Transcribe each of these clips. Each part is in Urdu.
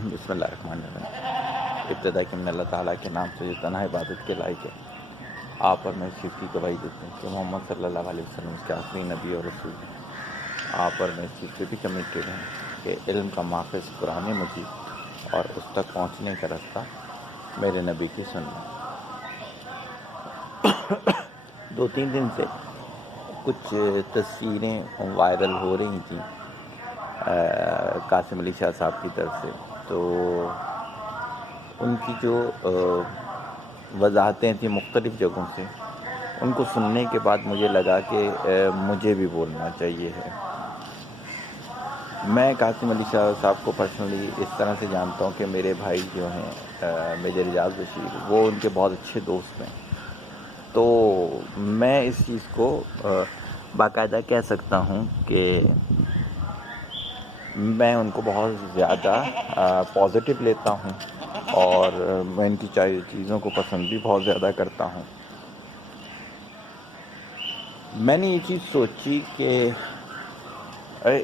بسم اللہ الرحمن الرحیم۔ ابتدا کہ میں اللہ تعالیٰ کے نام سے جو تنہا عبادت کے لائق ہے، آپ اور میں اس چیز کی گواہی دیتے ہیں کہ محمد صلی اللہ علیہ وسلم اس کے آخری نبی اور رسول ہیں۔ آپ اور میں اس چیز پہ بھی کمیٹیڈ ہیں کہ علم کا ماخذ قرآن مجید اور اس تک پہنچنے کا راستہ میرے نبی کی سنت۔ 2-3 دن سے کچھ تصویریں وائرل ہو رہی تھیں قاسم علی شاہ صاحب کی طرف سے، تو ان کی جو وضاحتیں تھیں مختلف جگہوں سے، ان کو سننے کے بعد مجھے لگا کہ مجھے بھی بولنا چاہیے ہے۔ میں قاسم علی شاہ صاحب کو پرسنلی اس طرح سے جانتا ہوں کہ میرے بھائی جو ہیں میجر اعجاز بشیر، وہ ان کے بہت اچھے دوست ہیں، تو میں اس چیز کو باقاعدہ کہہ سکتا ہوں کہ میں ان کو بہت زیادہ پازیٹیو لیتا ہوں اور میں ان کی چیزوں کو پسند بھی بہت زیادہ کرتا ہوں۔ میں نے یہ چیز سوچی کہ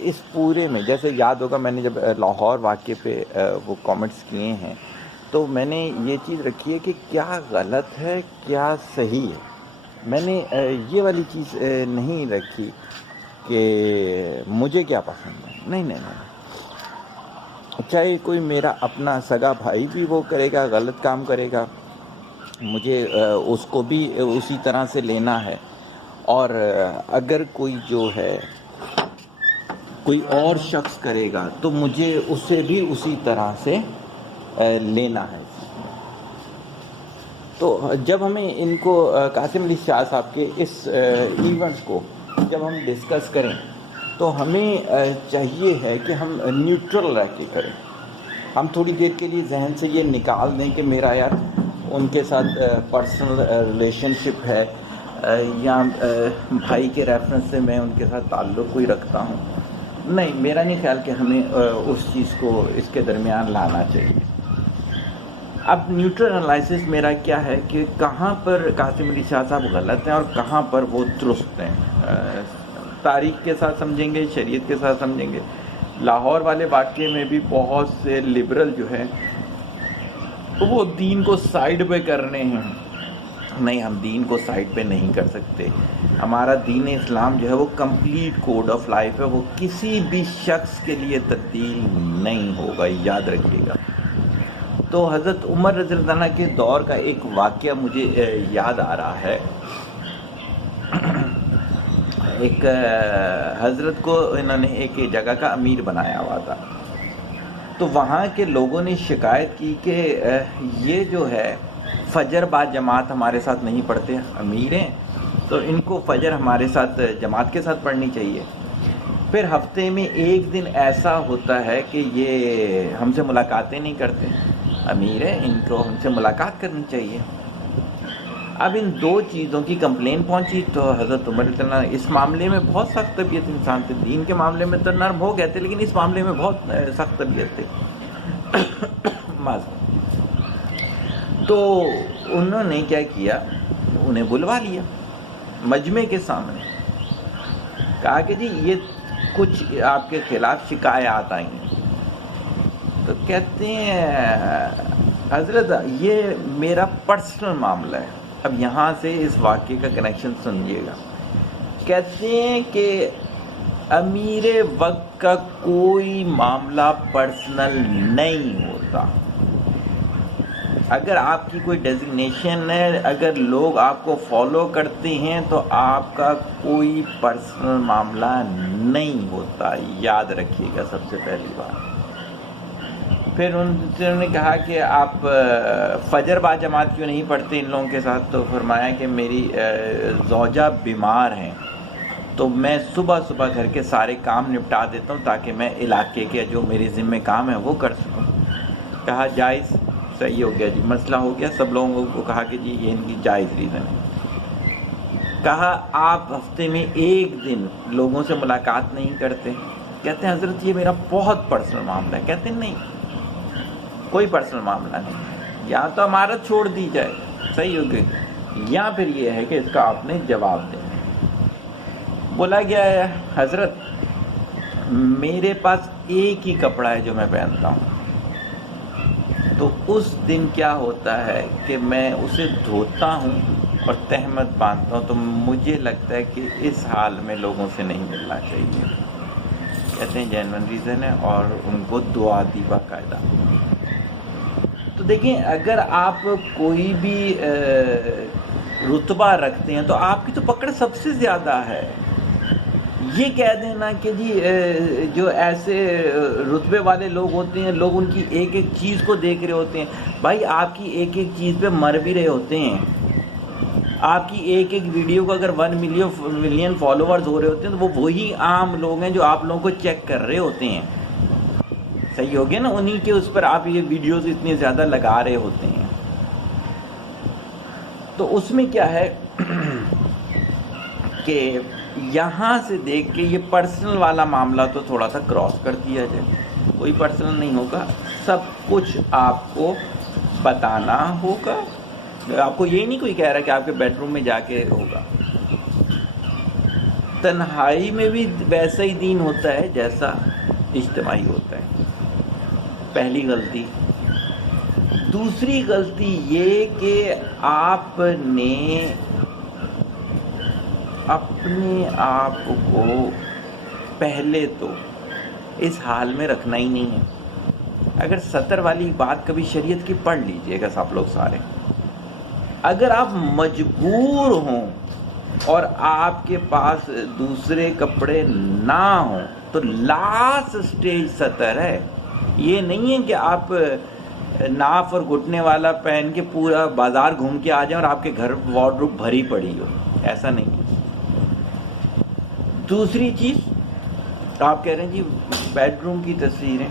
اس پورے میں، جیسے یاد ہوگا میں نے جب لاہور واقعے پہ وہ کامنٹس کیے ہیں، تو میں نے یہ چیز رکھی ہے کہ کیا غلط ہے کیا صحیح ہے۔ میں نے یہ والی چیز نہیں رکھی کہ مجھے کیا پسند ہے، نہیں، چاہے کوئی میرا اپنا سگا بھائی بھی وہ کرے گا، غلط کام کرے گا، مجھے اس کو بھی اسی طرح سے لینا ہے، اور اگر کوئی جو ہے کوئی اور شخص کرے گا تو مجھے اسے بھی اسی طرح سے لینا ہے۔ تو جب ہمیں ان کو قاسم علی شاہ صاحب کے اس ایونٹ کو جب ہم ڈسکس کریں تو ہمیں چاہیے ہے کہ ہم نیوٹرل رہ کے کریں۔ ہم تھوڑی دیر کے لیے ذہن سے یہ نکال دیں کہ میرا یار ان کے ساتھ پرسنل ریلیشن شپ ہے یا بھائی کے ریفرنس سے میں ان کے ساتھ تعلق کوئی رکھتا ہوں۔ نہیں، میرا نہیں خیال کہ ہمیں اس چیز کو اس کے درمیان لانا چاہیے۔ اب نیوٹرل انالائسس میرا کیا ہے کہ کہاں پر قاسم علی شاہ صاحب غلط ہیں اور کہاں پر وہ درست ہیں۔ تاریخ کے ساتھ سمجھیں گے، شریعت کے ساتھ سمجھیں گے۔ لاہور والے واقعے میں بھی بہت سے لبرل جو ہیں وہ دین کو سائیڈ پہ کر رہے ہیں۔ نہیں، ہم دین کو سائیڈ پہ نہیں کر سکتے۔ ہمارا دین اسلام جو ہے وہ کمپلیٹ کوڈ آف لائف ہے، وہ کسی بھی شخص کے لیے تبدیل نہیں ہوگا، یاد رکھیے گا۔ تو حضرت عمر رضی اللہ عنہ کے دور کا ایک واقعہ مجھے یاد آ رہا ہے۔ ایک حضرت کو انہوں نے ایک جگہ کا امیر بنایا ہوا تھا، تو وہاں کے لوگوں نے شکایت کی کہ یہ جو ہے فجر بعد جماعت ہمارے ساتھ نہیں پڑھتے، امیر ہیں تو ان کو فجر ہمارے ساتھ جماعت کے ساتھ پڑھنی چاہیے۔ پھر ہفتے میں ایک دن ایسا ہوتا ہے کہ یہ ہم سے ملاقاتیں نہیں کرتے، امیر ہے ان کو ہم سے ملاقات کرنی چاہیے۔ اب ان دو چیزوں کی کمپلین پہنچی تو حضرت عمر رضی اللہ عنہ اس معاملے میں بہت سخت طبیعت انسان تھے، دین کے معاملے میں تو نرم ہو گئے تھے لیکن اس معاملے میں بہت سخت طبیعت تھے۔ تو انہوں نے کیا کیا، انہیں بلوا لیا مجمع کے سامنے، کہا کہ جی یہ کچھ آپ کے خلاف شکایات آئی ہیں۔ تو کہتے ہیں حضرت یہ میرا پرسنل معاملہ ہے۔ اب یہاں سے اس واقعے کا کنیکشن سنیے گا۔ کہتے ہیں کہ امیر وقت کا کوئی معاملہ پرسنل نہیں ہوتا۔ اگر آپ کی کوئی ڈیزگنیشن ہے، اگر لوگ آپ کو فالو کرتے ہیں تو آپ کا کوئی پرسنل معاملہ نہیں ہوتا، یاد رکھیے گا سب سے پہلی بات۔ پھر انہوں نے کہا کہ آپ فجر بعد جماعت کیوں نہیں پڑھتے ان لوگوں کے ساتھ؟ تو فرمایا کہ میری زوجہ بیمار ہیں تو میں صبح صبح گھر کے سارے کام نپٹا دیتا ہوں تاکہ میں علاقے کے جو میرے ذمہ کام ہے وہ کر سکوں۔ کہا جائز، صحیح ہو گیا جی، مسئلہ ہو گیا۔ سب لوگوں کو کہا کہ جی یہ ان کی جائز ریزن ہے۔ کہا آپ ہفتے میں ایک دن لوگوں سے ملاقات نہیں کرتے؟ کہتے ہیں حضرت یہ میرا بہت پرسنل معاملہ ہے۔ کہتے ہیں نہیں، کوئی پرسنل معاملہ نہیں، یا تو امارت چھوڑ دی جائے، صحیح ہو گئی، یا پھر یہ ہے کہ اس کا آپ نے جواب دیں۔ بولا گیا ہے حضرت میرے پاس ایک ہی کپڑا ہے جو میں پہنتا ہوں، تو اس دن کیا ہوتا ہے کہ میں اسے دھوتا ہوں اور تہمت باندھتا ہوں، تو مجھے لگتا ہے کہ اس حال میں لوگوں سے نہیں ملنا چاہیے. کہتے ہیں جینون ریزن ہے، اور ان کو دعا دی باقاعدہ. تو دیکھیں، اگر آپ کوئی بھی رتبہ رکھتے ہیں تو آپ کی تو پکڑ سب سے زیادہ ہے. یہ کہہ دینا کہ جی جو ایسے رتبے والے لوگ ہوتے ہیں، لوگ ان کی ایک ایک چیز کو دیکھ رہے ہوتے ہیں. بھائی آپ کی ایک ایک چیز پہ مر بھی رہے ہوتے ہیں. آپ کی ایک ایک ویڈیو کو اگر 1 ملین فالوورز ہو رہے ہوتے ہیں تو وہ وہی عام لوگ ہیں جو آپ لوگوں کو چیک کر رہے ہوتے ہیں. صحیح ہو گیا نا؟ انہی کے اس پر آپ یہ ویڈیوز اتنے زیادہ لگا رہے ہوتے ہیں. تو اس میں کیا ہے کہ یہاں سے دیکھ کے یہ پرسنل والا معاملہ تو تھوڑا سا کراس کر دیا جائے. کوئی پرسنل نہیں ہوگا، سب کچھ آپ کو بتانا ہوگا. آپ کو یہ نہیں کوئی کہہ رہا کہ آپ کے بیڈ روم میں جا کے ہوگا. تنہائی میں بھی ویسا ہی دین ہوتا ہے جیسا اجتماعی ہوتا ہے. پہلی غلطی. دوسری غلطی یہ کہ آپ نے اپنے آپ کو پہلے تو اس حال میں رکھنا ہی نہیں ہے. اگر 70 والی بات کبھی شریعت کی پڑھ لیجئے گا آپ لوگ سارے. اگر آپ مجبور ہوں اور آپ کے پاس دوسرے کپڑے نہ ہوں تو لاسٹ سٹیج 70 ہے. یہ نہیں ہے کہ آپ ناف اور گھٹنے والا پہن کے پورا بازار گھوم کے آ جائیں اور آپ کے گھر وارڈروب بھری پڑی ہو. ایسا نہیں ہے. دوسری چیز، آپ کہہ رہے ہیں جی بیڈ روم کی تصویریں.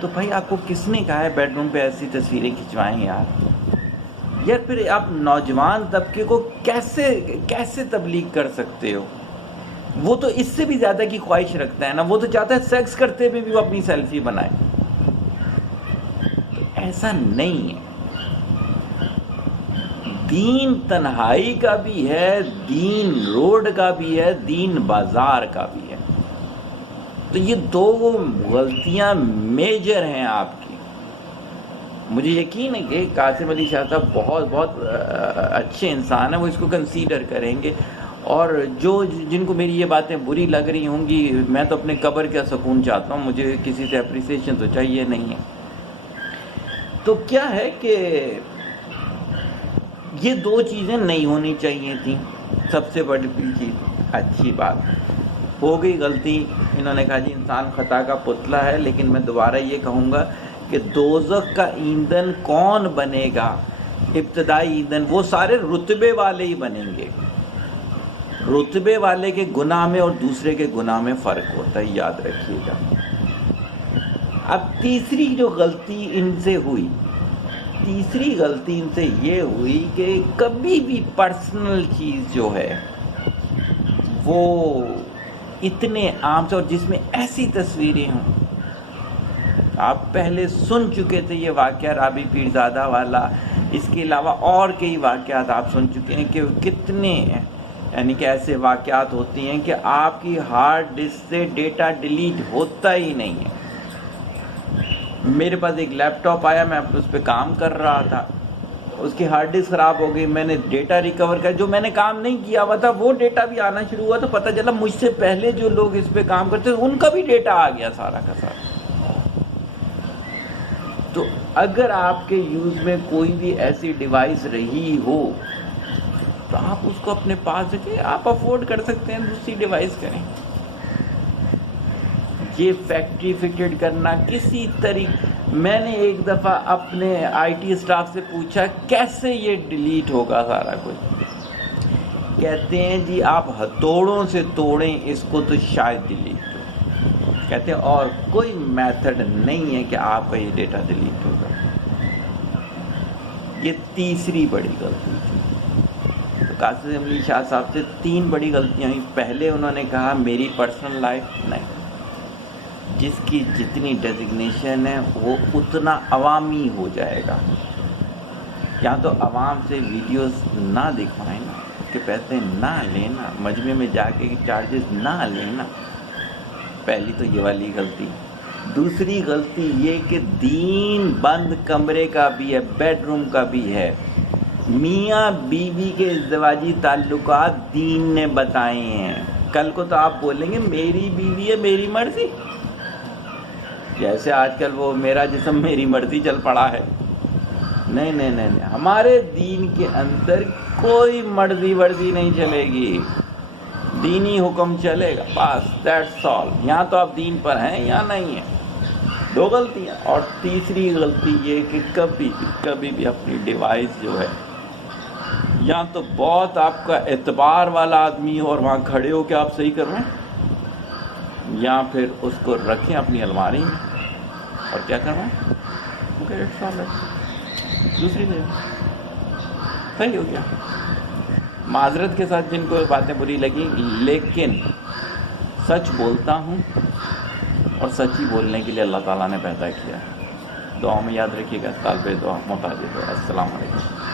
تو بھائی آپ کو کس نے کہا ہے بیڈ روم پہ ایسی تصویریں کھنچوائیں یار پھر آپ نوجوان طبقے کو کیسے تبلیغ کر سکتے ہو؟ وہ تو اس سے بھی زیادہ کی خواہش رکھتا ہے نا. وہ تو چاہتا ہے سیکس کرتے ہوئے بھی وہ اپنی سیلفی بنائے. تو ایسا نہیں ہے. دین تنہائی کا بھی ہے، دین روڈ کا بھی ہے، دین بازار کا بھی ہے. تو یہ دو غلطیاں میجر ہیں آپ کی. مجھے یقین ہے کہ قاسم علی شاہ صاحب بہت اچھے انسان ہیں، وہ اس کو کنسیڈر کریں گے. اور جن کو میری یہ باتیں بری لگ رہی ہوں گی، میں تو اپنے قبر کا سکون چاہتا ہوں، مجھے کسی سے اپریسیشن تو چاہیے نہیں ہے. تو کیا ہے کہ یہ دو چیزیں نہیں ہونی چاہیے تھیں. سب سے بڑی چیز، اچھی بات ہو گئی غلطی. انہوں نے کہا جی انسان خطا کا پتلا ہے، لیکن میں دوبارہ یہ کہوں گا کہ دوزخ کا ایندھن کون بنے گا؟ ابتدائی ایندھن وہ سارے رتبے والے ہی بنیں گے. رتبے والے کے گناہ میں اور دوسرے کے گناہ میں فرق ہوتا ہے، یاد رکھیے گا. اب تیسری جو غلطی ان سے ہوئی، تیسری غلطی ان سے یہ ہوئی کہ کبھی بھی پرسنل چیز جو ہے وہ اتنے عام سے، اور جس میں ایسی تصویریں ہوں. آپ پہلے سن چکے تھے یہ واقعہ رابعہ پیرزادہ والا، اس کے علاوہ اور کئی واقعات آپ سن چکے ہیں کہ کتنے یعنی کہ ایسے واقعات ہوتی ہیں کہ آپ کی ہارڈ ڈسک سے ڈیٹا ڈیلیٹ ہوتا ہی نہیں ہے. میرے پاس ایک لیپ ٹاپ آیا، میں اس پہ کام کر رہا تھا، اس کی ہارڈ ڈسک خراب ہو گئی. میں نے ڈیٹا ریکور کیا، جو میں نے کام نہیں کیا ہوا تھا وہ ڈیٹا بھی آنا شروع ہوا. تو پتہ چلا مجھ سے پہلے جو لوگ اس پہ کام کرتے تھے ان کا بھی ڈیٹا آ گیا سارا کا سارا. تو اگر آپ کے یوز میں کوئی بھی ایسی ڈیوائس رہی ہو تو آپ اس کو اپنے پاس رکھیں. آپ افورڈ کر سکتے ہیں دوسری ڈیوائس کریں. یہ فیکٹری فٹڈ کرنا کسی طریقے، میں نے ایک دفعہ اپنے آئی ٹی اسٹاف سے پوچھا کیسے یہ ڈیلیٹ ہوگا سارا کچھ. کہتے ہیں جی آپ ہتھوڑوں سے توڑیں اس کو تو شاید ڈیلیٹ ہو. کہتے ہیں اور کوئی میتھڈ نہیں ہے کہ آپ کا یہ ڈیٹا ڈیلیٹ ہوگا. یہ تیسری بڑی غلطی تھی. تو قاسم علی شاہ صاحب سے 3 بڑی غلطیاں ہوئی. پہلے انہوں نے کہا میری پرسنل لائف نہیں، جس کی جتنی ڈیزگنیشن ہے وہ اتنا عوامی ہو جائے گا. یا تو عوام سے ویڈیوز نہ دکھوائیں نا، اس کے پیسے نہ لینا، مجمع میں جا کے چارجز نہ لینا. پہلی تو یہ والی غلطی. دوسری غلطی یہ کہ دین بند کمرے کا بھی ہے، بیڈ روم کا بھی ہے۔ میاں بیوی کے ازدواجی تعلقات دین نے بتائے ہیں۔ کل کو تو آپ بولیں گے میری بیوی ہے میری مرضی، جیسے آج کل وہ میرا جسم میری مرضی چل پڑا ہے۔ نہیں نہیں نہیں نہیں، ہمارے دین کے اندر کوئی مرضی ورضی نہیں چلے گی، دینی حکم چلے گا، بس دیٹس آل۔ یہاں تو آپ دین پر ہیں یا نہیں ہیں۔ دو غلطیاں۔ اور تیسری غلطی یہ کہ کبھی بھی اپنی ڈیوائس جو ہے، یا تو بہت آپ کا اعتبار والا آدمی ہو اور وہاں کھڑے ہو کے آپ صحیح کروائیں، یا پھر اس کو رکھیں اپنی الماری میں اور کیا کروائیں، دوسری جگہ صحیح ہو گیا۔ معذرت کے ساتھ جن کو باتیں بری لگیں، لیکن سچ بولتا ہوں اور سچ ہی بولنے کے لیے اللہ تعالیٰ نے پیدا کیا ہے۔ دعاؤں میں یاد رکھیے گا، طالب دعا محتاج دعا۔ السلام علیکم۔